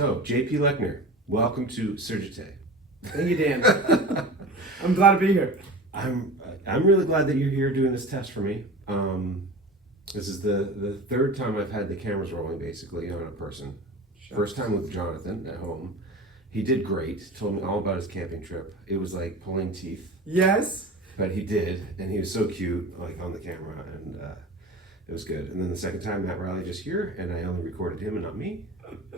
So, JP Lechner, welcome to Surgite. Thank you, Dan. I'm glad to be here. I'm really glad that you're here doing this test for me. This is the third time I've had the cameras rolling basically on a person. Sure. First time with Jonathan at home. He did great. Told me all about his camping trip. It was like pulling teeth. Yes. But he did, and he was so cute, like on the camera, and it was good. And then the second time, Matt Riley just here, and I only recorded him and not me.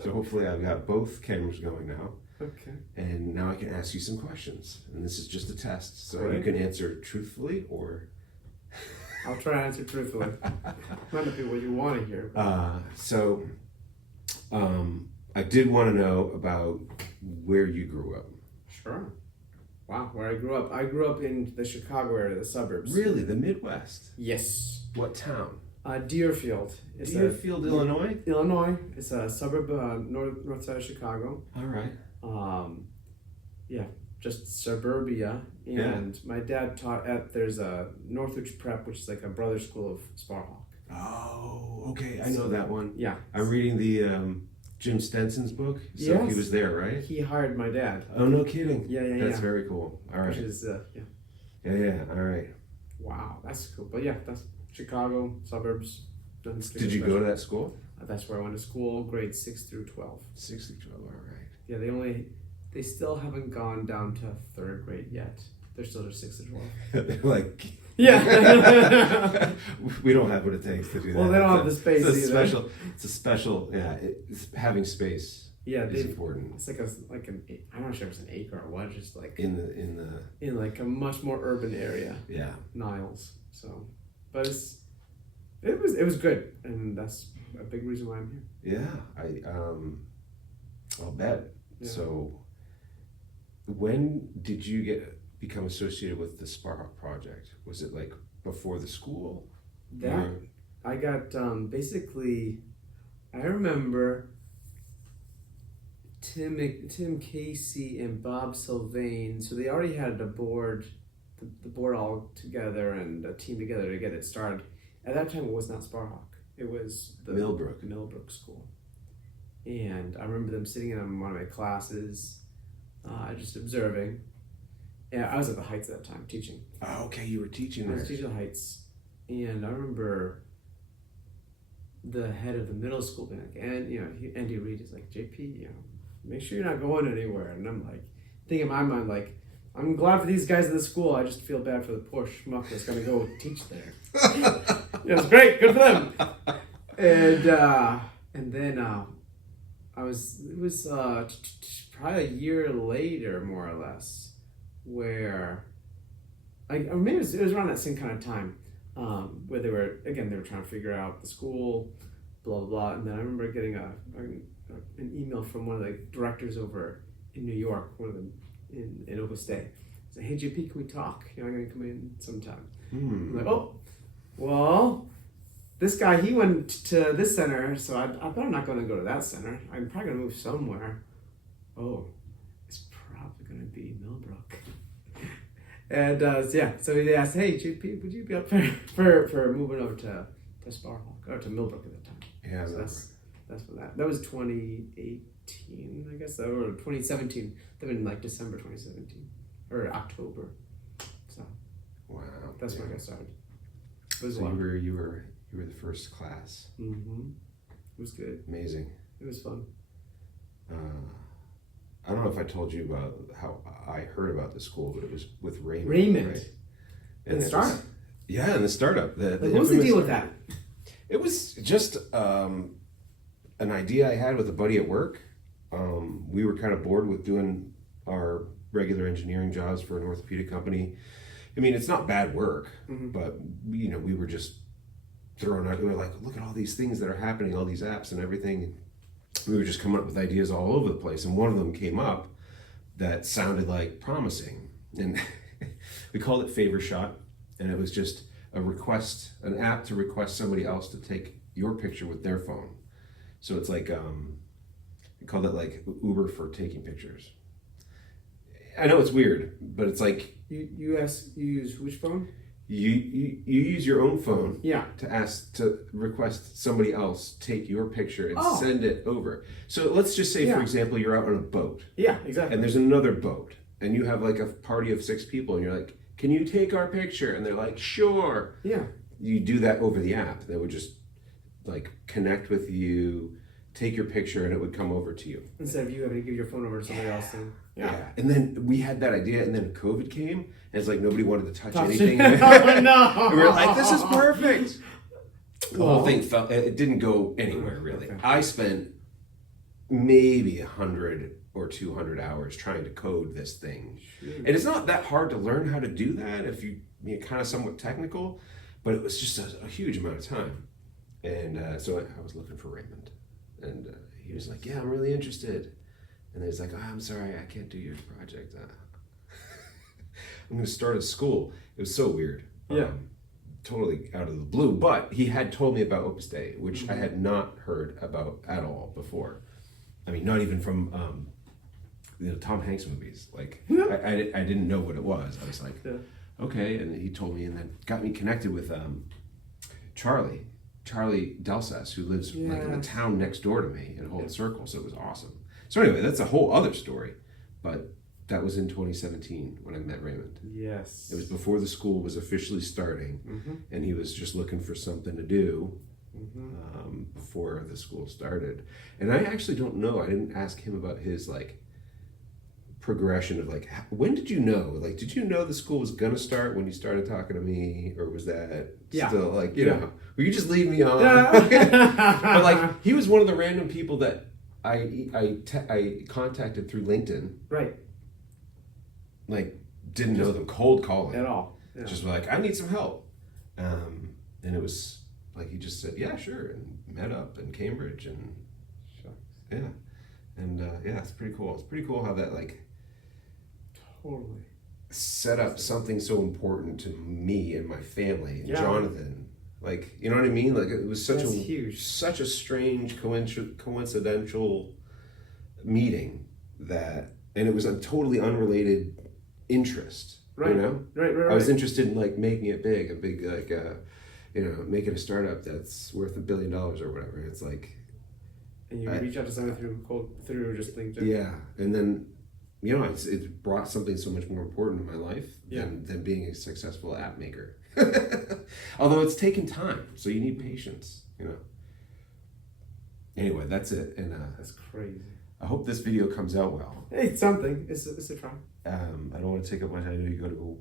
So hopefully I've got both cameras going now. Okay. And now I can ask you some questions. And this is just a test, so Right. you can answer truthfully or... I'll try to answer truthfully. Might not be what you want to hear. I did want to know about where you grew up. Sure. Wow, where I grew up. I grew up in the Chicago area, the suburbs. Really? The Midwest? Yes. What town? Deerfield. Deerfield, Illinois? Illinois. It's a suburb north side of Chicago. All right. Yeah, just suburbia. And my dad taught there's a Northridge Prep, which is like a brother school of Sparhawk. Oh, okay. I know that one. Yeah. I'm reading the Jim Stenson's book. So Yes. he was there, right? He hired my dad. Oh, no kidding. Yeah. That's very cool. All right. Which is, Yeah. All right. Wow, that's cool. But yeah, that's Chicago, suburbs. Did you go to that school? That's where I went to school, grades 6 through 12. 6 to 12, all right. Yeah, they still haven't gone down to 3rd grade yet. They're still just 6 to 12. They're like, yeah. we don't have what it takes to do that. Well, they don't have the space either. It's a special, yeah, having space is important. It's like an I'm not sure if it's an acre or what, just like in like a much more urban area. Yeah. Niles. So, but it was good, and that's a big reason why I'm here. Yeah, I'll bet. Yeah. So, when did you become associated with the Sparhawk project? Was it like before the school? I got basically. I remember Tim Casey and Bob Sylvain. So they already had the board all together and a team together to get it started. At that time, it was not Sparhawk. It was the Millbrook School. And I remember them sitting in one of my classes, just observing. Yeah, I was at the Heights at that time, teaching. Oh, okay, you were teaching there. I was teaching the Heights. And I remember the head of the middle school being like, Andy Reid is like, JP, make sure you're not going anywhere. And I'm like, thinking in my mind, like, I'm glad for these guys at the school. I just feel bad for the poor schmuck that's going to go teach there. It's great. Good for them. And then it was probably a year later, more or less, where, or maybe it was around that same kind of time, where they were trying to figure out the school, blah, blah, blah. And then I remember getting an email from one of the directors over in New York, one of them in Oklahoma State. Say, hey, JP, can we talk? I'm going to come in sometime. I'm like, oh, well, this guy, he went to this center, so I better not going to go to that center. I'm probably going to move somewhere. Oh, it's probably going to be Millbrook. And so he asked, hey, JP, would you be up for moving over to Sparhawk, or to Millbrook at that time? Yeah, so that's for that. That was 2018, I guess, or 2017. That was in like December 2017, or October. So, wow, that's when I got started. It was so you were the first class. Mm-hmm. It was good. Amazing. It was fun. I don't know if I told you about how I heard about the school, but it was with Raymond. Right? And the startup. And the startup. What was the deal with that? It was just an idea I had with a buddy at work. We were kind of bored with doing our regular engineering jobs for an orthopedic company. I mean, it's not bad work, but we were just thrown out. We were like, look at all these things that are happening, all these apps and everything. We were just coming up with ideas all over the place, and one of them came up that sounded like promising, and we called it Favor Shot, and it was just an app to request somebody else to take your picture with their phone. So it's like we called it like Uber for taking pictures. I know it's weird, but it's like you use which phone? you use your own phone Yeah. to request somebody else take your picture and Oh. send it over. So let's just say, Yeah. for example, you're out on a boat Yeah, exactly. and there's another boat and you have like a party of 6 people and you're like, can you take our picture? And they're like, sure. Yeah. You do that over the app. They would just like connect with you, take your picture, and it would come over to you. Instead of you having to give your phone number to somebody else. And, yeah. And then we had that idea, and then COVID came, and it's like nobody wanted to touch anything. Oh, no. And we were like, this is perfect. The whole Well. thing it didn't go anywhere really. Okay. I spent maybe 100 or 200 hours trying to code this thing. Shoot. And it's not that hard to learn how to do that if you're kind of somewhat technical, but it was just a huge amount of time. And so I was looking for Raymond, and he was like, yeah, I'm really interested. And he's like, oh, I'm sorry, I can't do your project. I'm going to start a school. It was so weird. Yeah. Totally out of the blue. But he had told me about Opus Dei, which I had not heard about at all before. I mean, not even from Tom Hanks movies. Like, I didn't know what it was. I was like, okay. And he told me, and then got me connected with Charlie Delsas, who lives like in the town next door to me in Holden Circle. So it was awesome. So anyway, that's a whole other story. But that was in 2017 when I met Raymond. Yes. It was before the school was officially starting, and he was just looking for something to do before the school started. And I actually don't know. I didn't ask him about his like progression of like, when did you know? Like, did you know the school was gonna start when you started talking to me, or was that still like, you know, will you just leave me on? But like, he was one of the random people that I contacted through LinkedIn. Right. Like, didn't know them, cold calling At all. Yeah. Just like, I need some help. And it was like, he just said, yeah, sure. And met up in Cambridge and yeah. And yeah, it's pretty cool. It's pretty cool how that like Totally. set up something so important to me and my family and Yeah. Jonathan. Like, you know what I mean? Like, it was That's huge. such a strange coincidental meeting that, and it was a totally unrelated interest. Right. You know? Right. I was interested in like making it big, like making a startup that's worth $1 billion or whatever. It's like, And you reach out to someone through just LinkedIn. yeah, and then it brought something so much more important in my life than being a successful app maker. Although it's taken time, so you need patience. Anyway, that's it, and That's crazy. I hope this video comes out well. Hey, it's something. It's a try. I don't want to take up much. I know you got to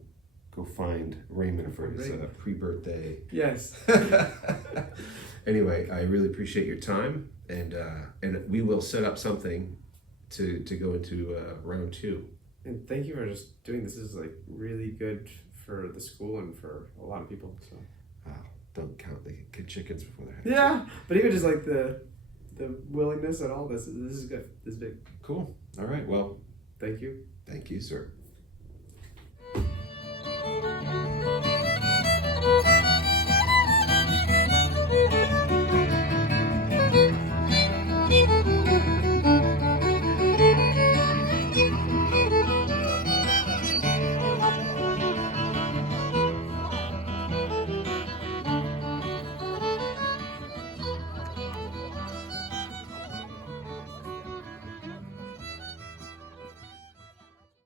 go find Raymond for his pre-birthday. Yes. Anyway, I really appreciate your time, and we will set up something to go into round 2. And thank you for just doing this. This is like really good for the school and for a lot of people. So. Don't count the chickens before they're hatched. Yeah, but even just like the willingness and all this is good. This is big. Cool. All right. Well, Thank you. thank you, sir.